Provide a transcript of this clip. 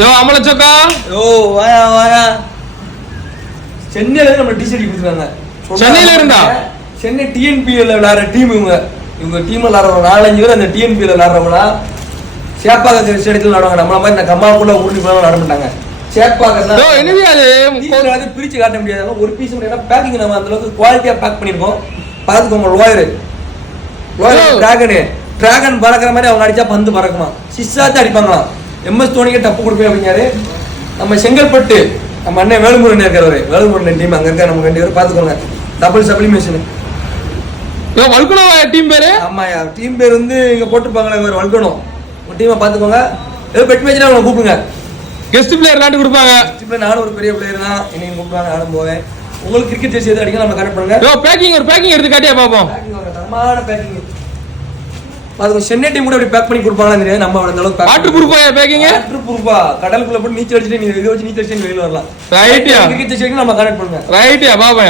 யோ அமலச்சக்கா யோ வாயா வாயா. சென்னையில இருந்து நம்ம டிஷர்ட் கொடுத்துருக்காங்க. சென்னையில இருந்தா? சென்னை டிஎன்பிஎல்ல விளையாடுற டீம் இவங்க டீம் விளையாடுறவங்க 4-5 பேர் அந்த டிஎன்பிஎல்ல விளையாடுறவங்களா சேப்பாக்க ஸ்டேடியத்தில் விளையாடுவாங்க. நம்மள மாதிரி இந்த கம்மாக்குள்ள ஊட்டி போல விளையாட மாட்டாங்க. சேப்பாக்க என்னது அது பிரிச்சு காட்ட முடியாது. ஒரு பீஸ் முடியாது. பேக்கிங் நம்ம அந்த அளவுக்கு குவாலிட்டியா பேக் பண்ணிருக்கோம். பாத்துக்கோங்க. லோயர் டிராகன் பறக்கிற மாதிரி அவங்க அடிச்சா பந்து பறக்குமா, சிஸ்ஸாத்து அடிப்பாங்களாம். எம்எஸ் தோனிக்கு டப்பு கொடுப்பேன் அப்படிங்காரு. நம்ம செங்கல்பட்டு நம்ம அண்ணன் வேலுமுருகன் இருக்கிறவரு, வேலுமுருகன் டீம் அங்க இருக்க நம்ம 2 பேரும் பாத்துக்கோங்க. Double sublimation. டீம் பேரு ஆமாயா, டீம் பேர் வந்து இங்க போட்டுருப்பாங்களே வல்கணும். ஒரு டீமை பாத்துக்கோங்க. ஏதோ பெட் மேட்ச்னா அவங்க கூப்பிடுங்க. கெஸ்ட் பிளேயர் விளையாண்டு கொடுப்பாங்க. நானும் ஒரு பெரிய பிளேயர் தான், என்னையும் கூப்பிடுவாங்க, நானும் போவேன். உங்களுக்கு கிரிக்கெட் ஜெர்சி எது அடிக்க நம்ம கனெக்ட் பண்ணுங்க. பேக்கிங் எடுத்து காட்டியா பாப்போம். தரமான பேக்கிங் பாத்துக்கோ. சென்னை டீம் கூட அப்படி பேக் பண்ணி கொடுப்பாங்களா தெரியாது. நம்ம அந்த அளவுக்கு வாட்டர் ப்ரூஃபா பேக்கிங்? வாட்டர் ப்ரூஃபா. கடலுக்குள்ள போட்டு நீச்சல் அடிச்சிட்டு நீ இதை வச்சு நீச்சல் அடிச்சு வெளியில வரலாம். ரைட்யா. கிரிக்கெட் ஜெர்சி நம்ம கனெக்ட் பண்ணுங்க. ரைட்யா பாப்பா.